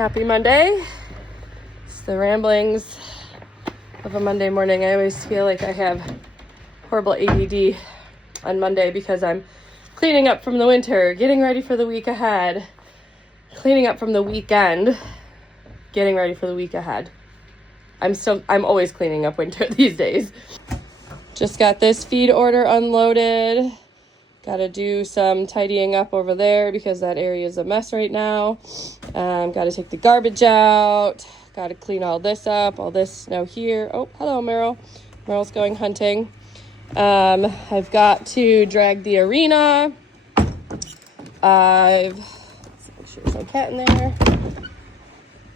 Happy Monday. It's the ramblings of a Monday morning. I always feel like I have horrible ADD on Monday because I'm cleaning up from the winter, getting ready for the week ahead, cleaning up from the weekend, getting ready for the week ahead. I'm always cleaning up winter these days. Just got this feed order unloaded. Got to do some tidying up over there because that area is a mess right now. Got to take the garbage out. Got to clean all this up, all this snow here. Oh, hello, Meryl. Meryl's going hunting. I've got to drag the arena. Let's make sure there's no cat in there.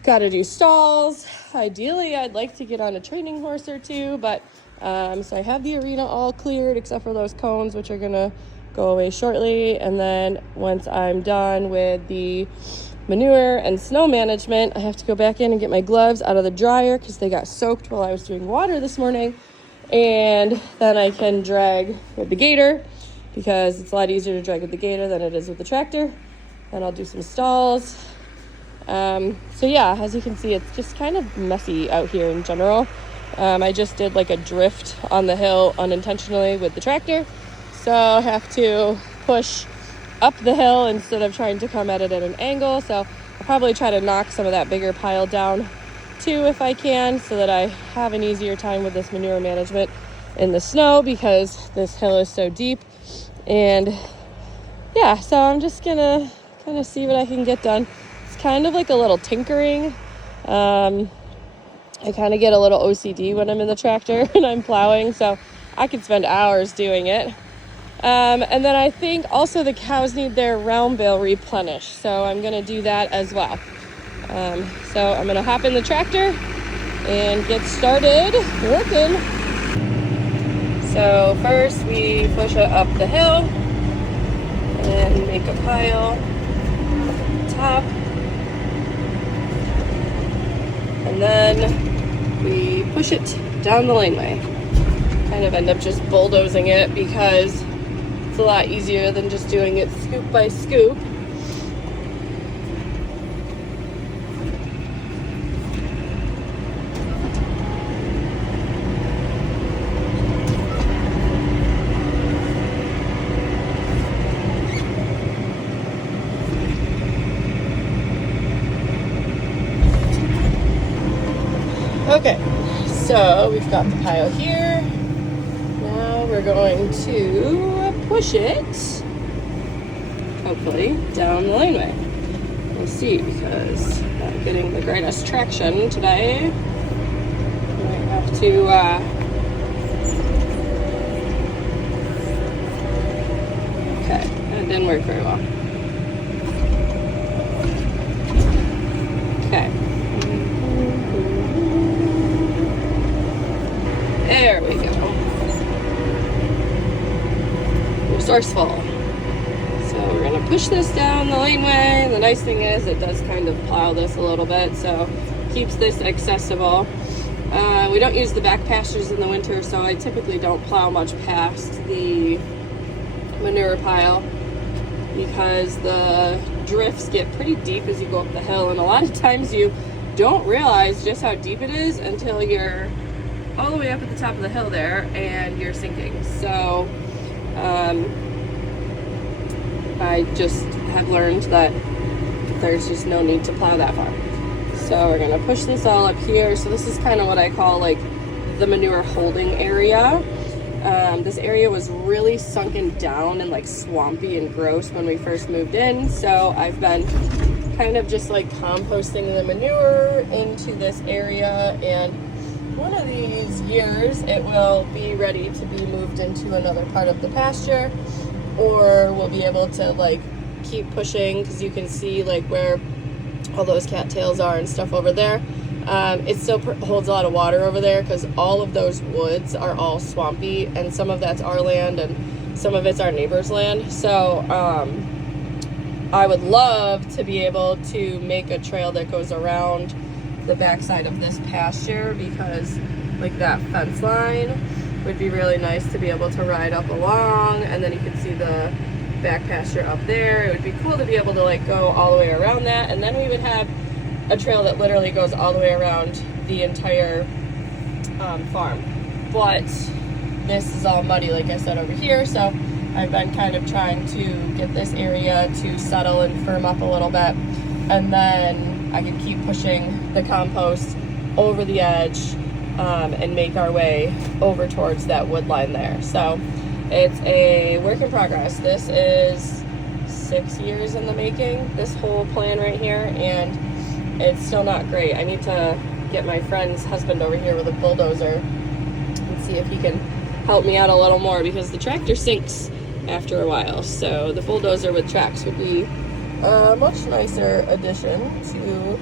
Got to do stalls. Ideally, I'd like to get on a training horse or two, but so I have the arena all cleared except for those cones, which are gonna go away shortly. And then once I'm done with the manure and snow management, I have to go back in and get my gloves out of the dryer because they got soaked while I was doing water this morning. And then I can drag with the gator because it's a lot easier to drag with the gator than it is with the tractor. And I'll do some stalls. So yeah, as you can see, it's just kind of messy out here in general. I just did like a drift on the hill unintentionally with the tractor. So I have to push up the hill instead of trying to come at it at an angle. So I'll probably try to knock some of that bigger pile down too if I can, so that I have an easier time with this manure management in the snow because this hill is so deep. And yeah, so I'm just gonna kind of see what I can get done. It's kind of like a little tinkering. I kind of get a little OCD when I'm in the tractor and I'm plowing, so I could spend hours doing it. And then I think also the cows need their round bill replenished, so I'm going to do that as well. So I'm going to hop in the tractor and get started working. So first we push it up the hill and make a pile at the top. And then we push it down the laneway. Kind of end up just bulldozing it because it's a lot easier than just doing it scoop by scoop. Okay, so we've got the pile here. Now we're going to push it, hopefully, down the laneway. We'll see, because I'm not getting the greatest traction today. Might have to, okay, that didn't work very well. Okay. There we go. Resourceful. So we're going to push this down the laneway. The nice thing is it does kind of plow this a little bit, so keeps this accessible. We don't use the back pastures in the winter, so I typically don't plow much past the manure pile because the drifts get pretty deep as you go up the hill, and a lot of times you don't realize just how deep it is until you're all the way up at the top of the hill there and you're sinking. So I just have learned that there's just no need to plow that far. So we're gonna push this all up here. So this is kind of what I call like the manure holding area. This area was really sunken down and like swampy and gross when we first moved in. So I've been kind of just like composting the manure into this area, and one of these years it will be ready to be moved into another part of the pasture, or we'll be able to like keep pushing because you can see like where all those cattails are and stuff over there. It still holds a lot of water over there because all of those woods are all swampy, and some of that's our land and some of it's our neighbor's land. So I would love to be able to make a trail that goes around the backside of this pasture, because like that fence line would be really nice to be able to ride up along, and then you can see the back pasture up there. It would be cool to be able to like go all the way around that, and then we would have a trail that literally goes all the way around the entire farm. But this is all muddy, like I said, over here, so I've been kind of trying to get this area to settle and firm up a little bit, and then I can keep pushing the compost over the edge and make our way over towards that wood line there. So it's a work in progress. This is 6 years in the making, this whole plan right here, and it's still not great. I need to get my friend's husband over here with a bulldozer and see if he can help me out a little more, because the tractor sinks after a while. So the bulldozer with tracks would be a much nicer addition to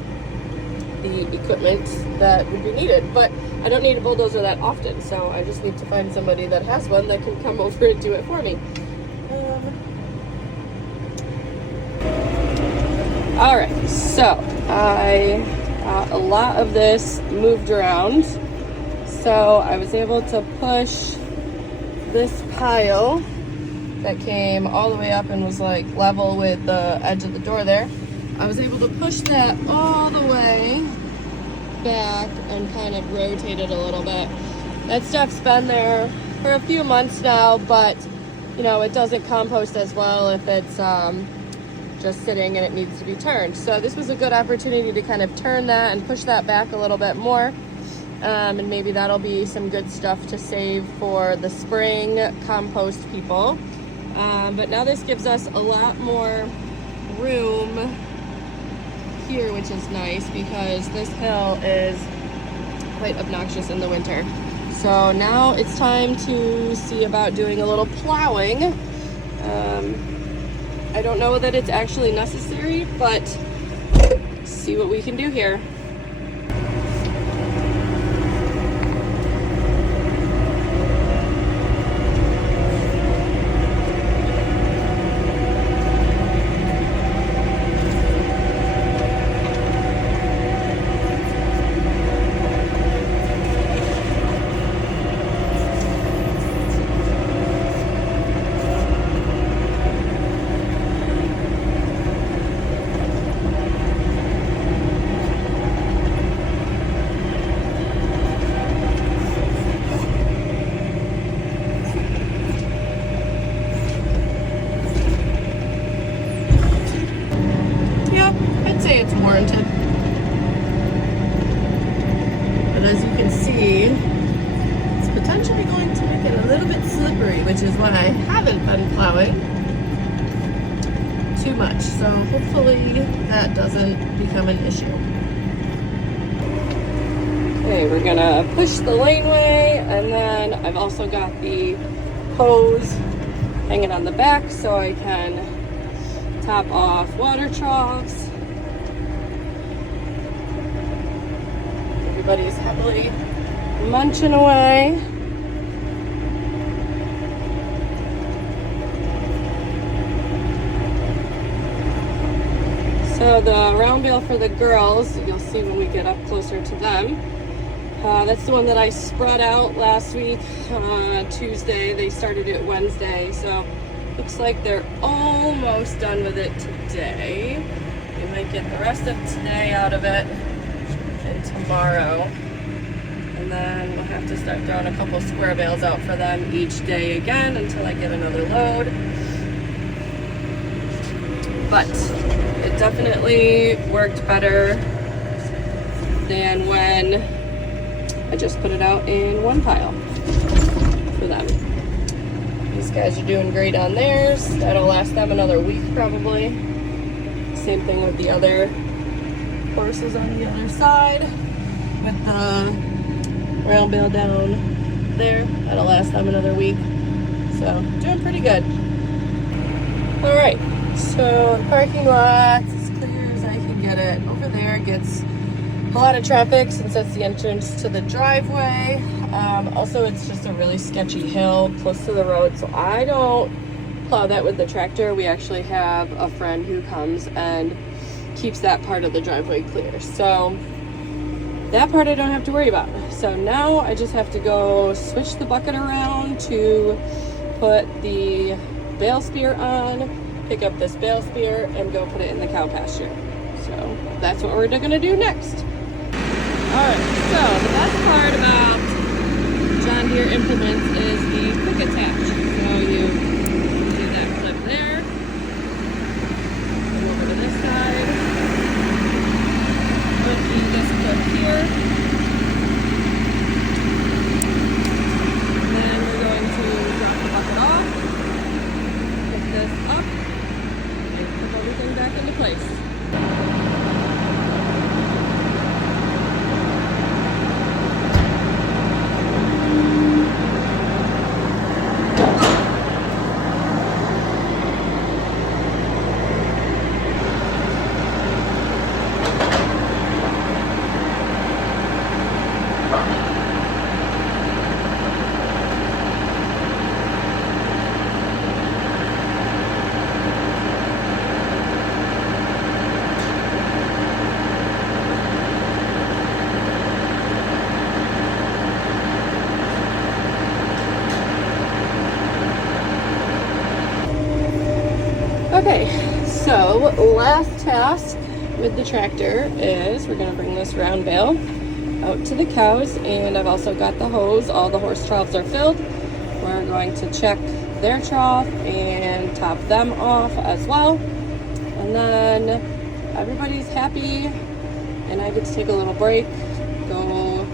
the equipment that would be needed. But I don't need a bulldozer that often, so I just need to find somebody that has one that can come over and do it for me. All right, so I got a lot of this moved around. So I was able to push this pile that came all the way up and was like level with the edge of the door there. I was able to push that all the way back and kind of rotate it a little bit. That stuff's been there for a few months now, but you know, it doesn't compost as well if it's just sitting and it needs to be turned. So this was a good opportunity to kind of turn that and push that back a little bit more. And maybe that'll be some good stuff to save for the spring compost people. But now this gives us a lot more room here, which is nice because this hill is quite obnoxious in the winter. So now it's time to see about doing a little plowing. I don't know that it's actually necessary, but see what we can do here. It's warranted. But as you can see, it's potentially going to make it a little bit slippery, which is why I haven't been plowing too much. So hopefully that doesn't become an issue. Okay, we're gonna push the laneway, and then I've also got the hose hanging on the back so I can top off water troughs. Everybody's heavily munching away. So the round bale for the girls, you'll see when we get up closer to them. That's the one that I spread out last week, Tuesday. They started it Wednesday, so looks like they're almost done with it today. We might get the rest of today out of it and tomorrow. And then we'll have to start throwing a couple square bales out for them each day again until I get another load. But it definitely worked better than when I just put it out in one pile for them. These guys are doing great on theirs. That'll last them another week probably. Same thing with the other horses on the other side with the round bale down there. That'll last them another week. So doing pretty good. All right, so the parking lot is as clear as I can get it. Over there gets a lot of traffic since that's the entrance to the driveway. Also, it's just a really sketchy hill close to the road, so I don't plow that with the tractor. We actually have a friend who comes and keeps that part of the driveway clear. So that part I don't have to worry about. So now I just have to go switch the bucket around to put the bale spear on, pick up this bale spear, and go put it in the cow pasture. So that's what we're gonna do next. All right, so the best part about John Deere implements is the quick attach. So you do that clip there, come over to this side, undo this clip here, and then we're going to drop the bucket off, pick this up, and put everything back into place. Okay, so last task with the tractor is we're gonna bring this round bale out to the cows, and I've also got the hose. All the horse troughs are filled. We're going to check their trough and top them off as well. And then everybody's happy and I get to take a little break, go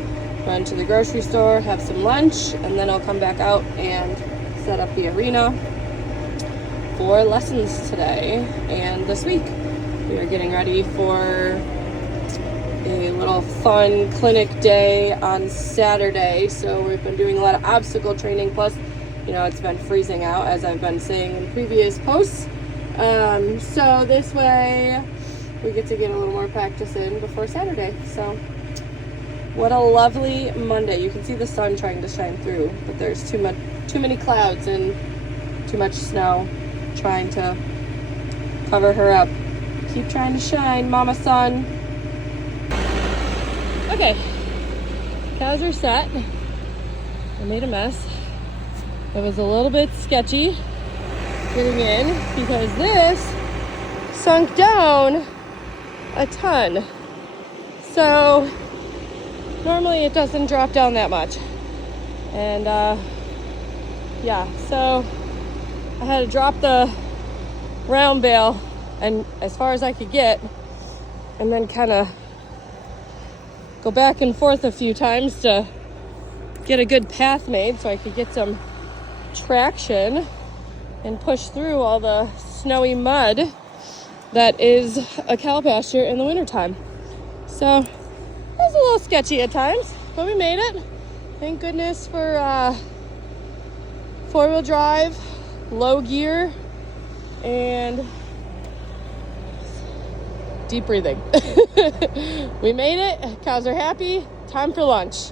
run to the grocery store, have some lunch, and then I'll come back out and set up the arena for lessons today and this week. We are getting ready for a little fun clinic day on Saturday. So we've been doing a lot of obstacle training, plus, you know, it's been freezing out, as I've been saying in previous posts. So this way we get to get a little more practice in before Saturday. So what a lovely Monday. You can see the sun trying to shine through, but there's too many clouds and too much snow trying to cover her up. Keep trying to shine, mama sun. Okay, cows are set. I made a mess. It was a little bit sketchy getting in because this sunk down a ton. So normally it doesn't drop down that much. And yeah, so I had to drop the round bale and as far as I could get, and then kind of go back and forth a few times to get a good path made so I could get some traction and push through all the snowy mud that is a cow pasture in the wintertime. So it was a little sketchy at times, but we made it. Thank goodness for four-wheel drive, low gear, and deep breathing. We made it. Cows are happy. Time for lunch.